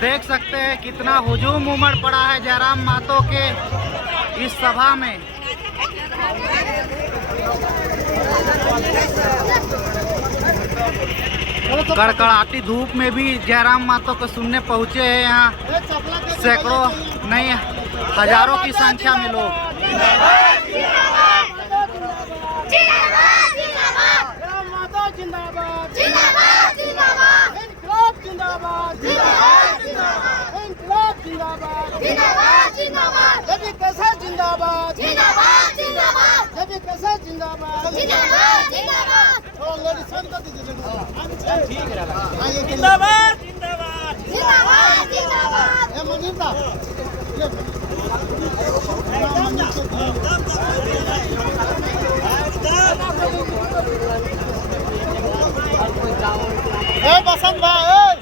देख सकते हैं कितना हुजूम उमड़ पड़ा है जयराम महतो के इस सभा में। कड़कड़ाती धूप में भी जयराम महतो को सुनने पहुंचे हैं यहाँ सैकड़ों नहीं हजारों की संख्या में लोग।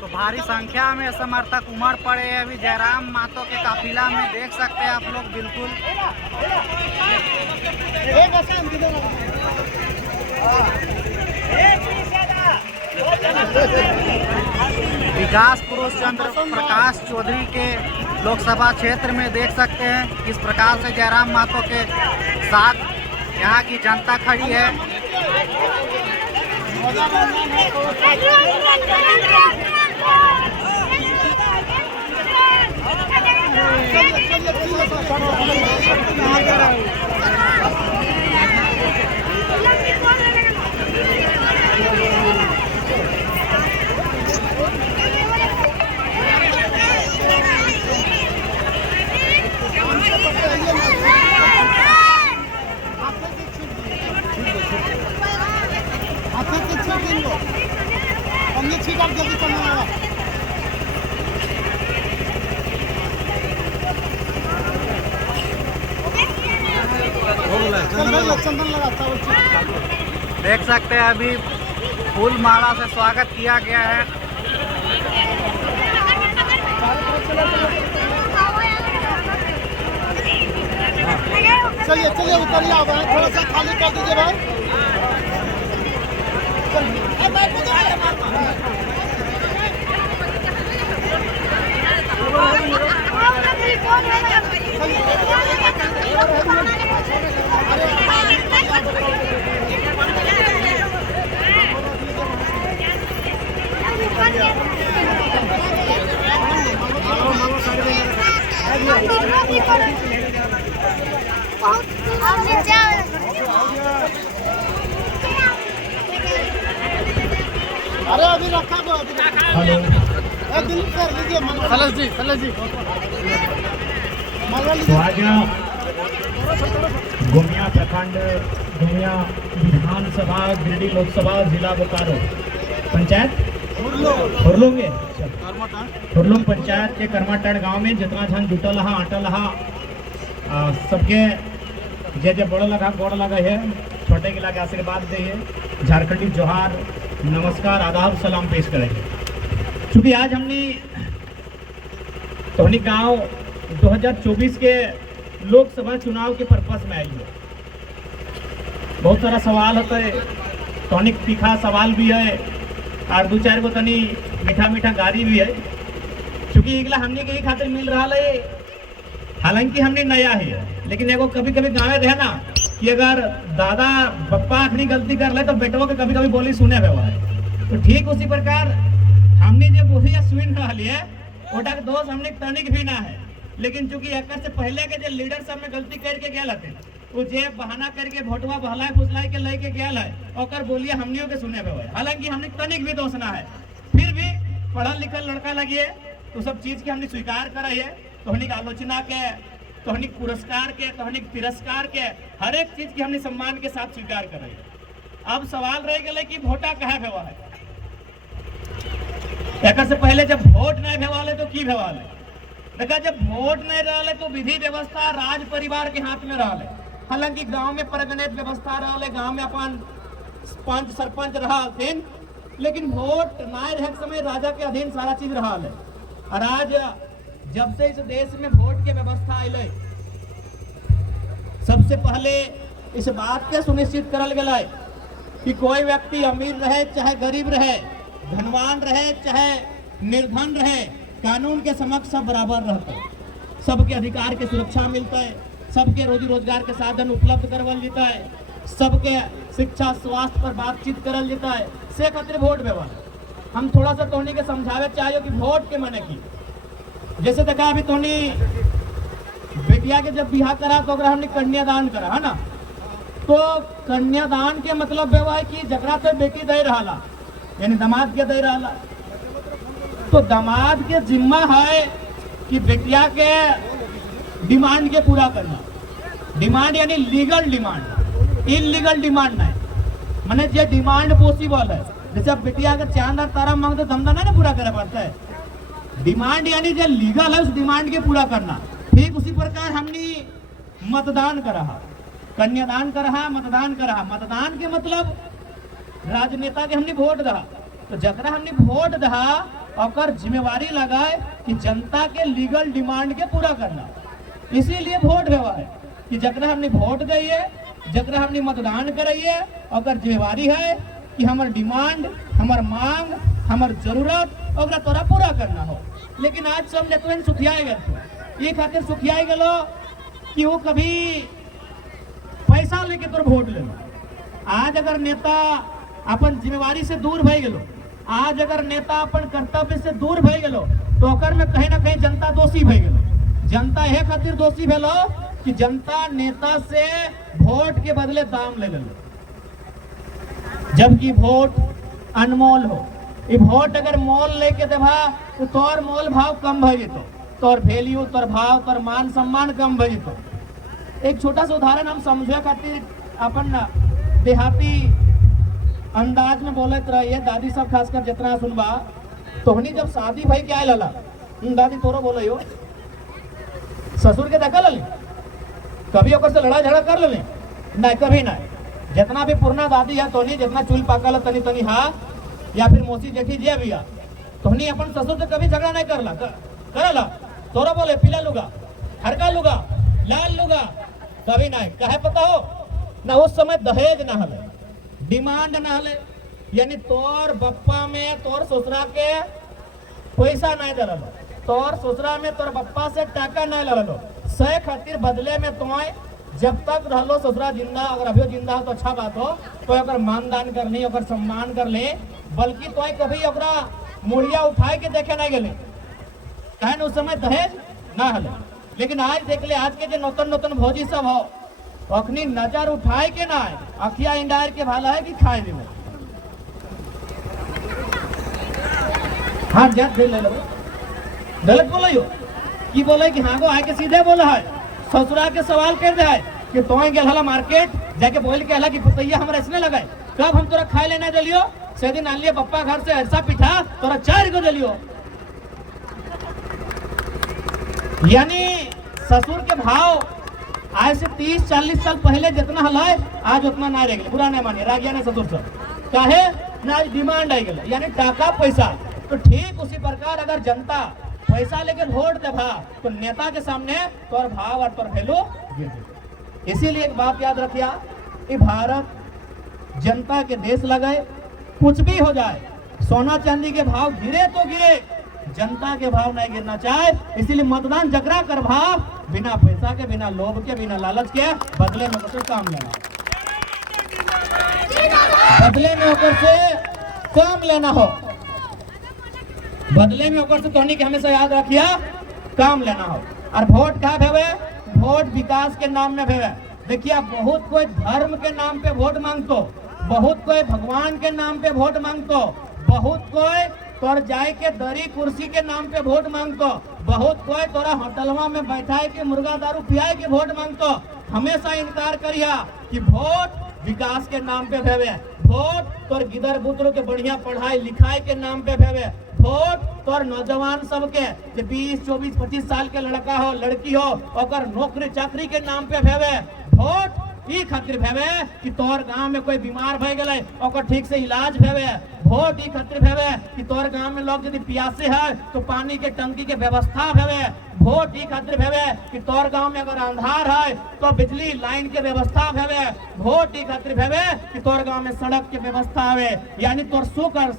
तो भारी संख्या में समर्थक उमड़ पड़े हैं अभी जयराम महतो के काफिला में। देख सकते हैं आप लोग बिल्कुल। विकास पुरुष चंद्र प्रकाश चौधरी के लोकसभा क्षेत्र में देख सकते हैं किस प्रकार से जयराम महतो के साथ यहाँ की जनता खड़ी है। देख सकते हैं अभी फूल माला से स्वागत किया गया है। चलिए चलिए उतरिए आप, थोड़ा सा खाली कर दीजिए भाई। अरे अभी रखा दो। सलस जी गोमिया प्रखंड, गोमिया विधानसभा, गिरिडीह लोकसभा, जिला बोकारो पंचायत खुरलुंग पंचायत के करमाटाड़ गांव में जितना झन जुटल हा अटल हा सबके जे बड़ लगा गोड़ लगा है, छोटे के लगे आशीर्वाद दे है, झारखंडी जोहार नमस्कार आदाब सलाम पेश करेंगे। चूँकि आज हमने तोहनी गांव 2024 के लोकसभा चुनाव के पर्पस में आई है। बहुत सारा सवाल होता है, तोहनी तीखा सवाल भी है और दो चार गो तनी मीठा मीठा गारी भी है। चूँकि इगला हमने के खातिर मिल रहा है, हालांकि हमने नया है, लेकिन एगो कभी कभी गाँव रहे ना कि अगर दादा बप्पा अपनी गलती कर ले तो बेटों के कभी कभी बोली सुने हुआ है। तो ठीक उसी प्रकार हमने जो बोली सुन रहा है ओटा के दोस्त हमने तनिक भी ना है, लेकिन चूंकि एक से पहले के जो लीडर सब में गलती करके गया थे वो जे बहाना करके भोटवा बहलाए फुसलाए के लेके गया है और बोलिए हमनियों के सुने हुए है। हालांकि हमने तनिक भी दोष ना है, फिर भी पढ़ल लिखल लड़का लगिए तो सब चीज के हमने स्वीकार करा है। तोहनी आलोचना के, तोहनी पुरस्कार के, तोहनी तिरस्कार के, हर एक चीज की हमने सम्मान के साथ स्वीकार कर रही है। अब सवाल रह गए कि वोटा कहाँ भेवा है। एक से पहले जब वोट नहीं भेवाले तो की भेवाले, देखा जब वोट नहीं रहा तो विधि व्यवस्था राज परिवार के हाथ में रहा। हालांकि गांव में परगणित व्यवस्था रहा, गांव में अपन पंच सरपंच रहा, लेकिन वोट नहीं रहे समय राजा के अधीन सारा चीज रहा है। और आज जब से इस देश में वोट के व्यवस्था आये, सबसे पहले इस बात के सुनिश्चित करल गया कि कोई व्यक्ति अमीर रहे चाहे गरीब रहे, धनवान रहे चाहे निर्धन रहे, कानून के समक्ष सब बराबर रहते हैं। सबके अधिकार के सुरक्षा मिलता है, सबके रोजी रोजगार के साधन उपलब्ध करवल जाता है, सबके शिक्षा स्वास्थ्य पर बातचीत करल जाता है। से खातिर वोट व्यवहार हम थोड़ा सा तोहनी के समझावे चाहिए कि वोट के मने की। जैसे देखा अभी तोहनी बेटिया के जब बिहार करा तो हमने कन्यादान करा है ना, तो कन्यादान के मतलब है कि जकरा से बेटी दे रहा यानी दामाद के दे रहा, तो दामाद के जिम्मा है कि बेटिया के डिमांड के पूरा करना। डिमांड यानी लीगल डिमांड, इनलीगल डिमांड नहीं, माने जो डिमांड पॉसिबल है। जैसे अब बेटिया अगर चांद और तारा मांगते धंधा नहीं ना पूरा करे पड़ता है। डिमांड यानी जो लीगल है उस डिमांड के पूरा करना। ठीक उसी प्रकार हमने मतदान करा, कन्यादान करा, मतदान करा। मतदान के मतलब राजनेता के हमने वोट दहा, तो जकरा हमने वोट दहा और जिम्मेवारी लगाए कि जनता के लीगल डिमांड के पूरा करना। इसीलिए वोट हुआ है कि जकरा हमने वोट दिए, जकरा हमने मतदान कराइए, और जिम्मेवारी है कि हमार डिमांड, हमार मांग, हमार जरूरत और तोरा पूरा करना हो। लेकिन आज सब नेतवन सुखियाए गए, ये खातिर सुखियाए गलो कि वो कभी पैसा लेके तोर वोट ले। आज अगर नेता अपन जिम्मेवारी से दूर भय गेलो, आज अगर नेता अपन कर्तव्य से दूर भय गेलो, तो ओकर में कहीं ना कहीं जनता दोषी भय गेलो। जनता यह खातिर दोषी भेलो कि जनता नेता से वोट के बदले दाम ले लेलो, जबकि वोट अनमोल हो। ये वोट अगर मोल लेके देवा तो तोर मोल भाव कम भय जेतो, तोर वैल्यू, तोर भाव, तोर मान सम्मान कम भय जेतो। एक छोटा सा उदाहरण हम समझे खातिर अपन देहाती अंदाज में बोलत रहिए, दादी सब खासकर जितना सुनबा। तोहनी जब शादी भाई के आए लला, दादी तोरो बोले हो ससुर के देखा लली, कभी ओकर से लड़ाई झगड़ा कर ले? नहीं, कभी नहीं। जितना भी पुराना दादी है तोहनी, जितना चूल पाकल तनी तनी हाँ, या फिर मौसी जेठी जे भी है, तोहनी अपन ससुर से कभी झगड़ा नहीं करला, करला? तोरो बोले पीला लुगा, हरका लुगा, लाल लुगा, कभी नहीं। कहे पता हो ना, उस समय दहेज ना हले, डिमांड ना हले, यानी तोर बप्पा में तोर ससुरा के पैसा नहीं दे रहा, तोर ससुरा में तोर बप्पा से टाका नहीं लड़लो। से खातिर बदले में तुम्हें जब तक रहलो ससुरा जिंदा, अगर अभी जिंदा हो तो अच्छा बात हो, तो अगर मानदान करनी, अगर सम्मान कर ले, बल्कि तो कभी ओकरा मुड़िया उठाए के देखे नहीं गले, कहे उस समय दहेज ना हले। लेकिन आज देख ले, आज के जो नूतन नूतन भौजी सब हो, अखनी नजर उठाए के ना अखिया इंडायर के भाला है कि खाए देवे। हाँ जात ले लो, गलत बोले हो कि बोले कि हाँ को आके सीधे बोला है, ससुरा के सवाल कर दे है कि तोय गेल हला मार्केट जाके बोल के हला कि पुतैया हमरा इसने लगाए, कब हम तोरा खाए लेना दिलियो? से दिन आलिए पप्पा घर से ऐसा पिठा तोरा 4 को दिलियो। यानी ससुर के भाव आज से 30-40 साल पहले जितना हल है, आज उतना ना रह गए। बुरा नहीं मानिए, रागिया ने ससुर सब काहे ना, डिमांड आई गए, यानी टाका पैसा। तो ठीक उसी प्रकार अगर जनता पैसा लेके वोट देवा, तो नेता के सामने तोर भाव और तोर वैल्यू गिर जाए। इसीलिए एक बात याद रखिया, ये भारत जनता के देश लगे, कुछ भी हो जाए, सोना चांदी के भाव गिरे तो गिरे, जनता के भाव नहीं गिरना चाहे। इसीलिए मतदान जकरा कर भाव, बिना पैसा के, बिना लोभ के, बिना लालच के, बदले में कुछ काम लेना, बदले में होकर से काम लेना हो, बदले में होकर से तोहनी के हमेशा याद रखिया काम लेना हो। और वोट क्या भेवे? वोट विकास के नाम में भेवे। देखिए बहुत कोई धर्म के नाम पे वोट मांगतो, बहुत कोई भगवान के नाम पे वोट मांगतो, बहुत कोई तोर जाए के दरी कुर्सी के नाम पे वोट मांगतो, बहुत कोई तोरा होटलवा में बैठाए के मुर्गा दारू पियाए के वोट मांगतो। हमेशा इनकार करिया कि वोट विकास के नाम पे भेवे, वोट तोर गिदर बुतरू के बढ़िया पढ़ाई लिखाई के नाम पे भेवे, वोट तोर नौजवान सबके 20, 24, 25 साल के लड़का हो लड़की हो और नौकरी चाकरी के नाम पे भेवे, वोट ई खातिर भेवे कि तोर गांव में कोई बीमार भय गए और ठीक से इलाज भेवे, वोट ई खातिर भेवे कि तोर गांव में लोग यदि प्यासे है तो पानी के टंकी के व्यवस्था भेवे, वोट ई खातिर भेवे कि तोर गांव में अगर अंधार है तो बिजली लाइन के व्यवस्था भेवे, वोट ई खातिर भेवे कि तोर गांव में सड़क के व्यवस्था आवे, यानी तोर सुख और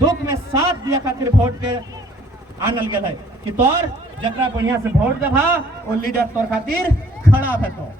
दुख में साथ दिया खातिर वोट के आनल गया है कि तोर जकरा बढ़िया से वोट देबा वो लीडर तोर खातिर खड़ा है तो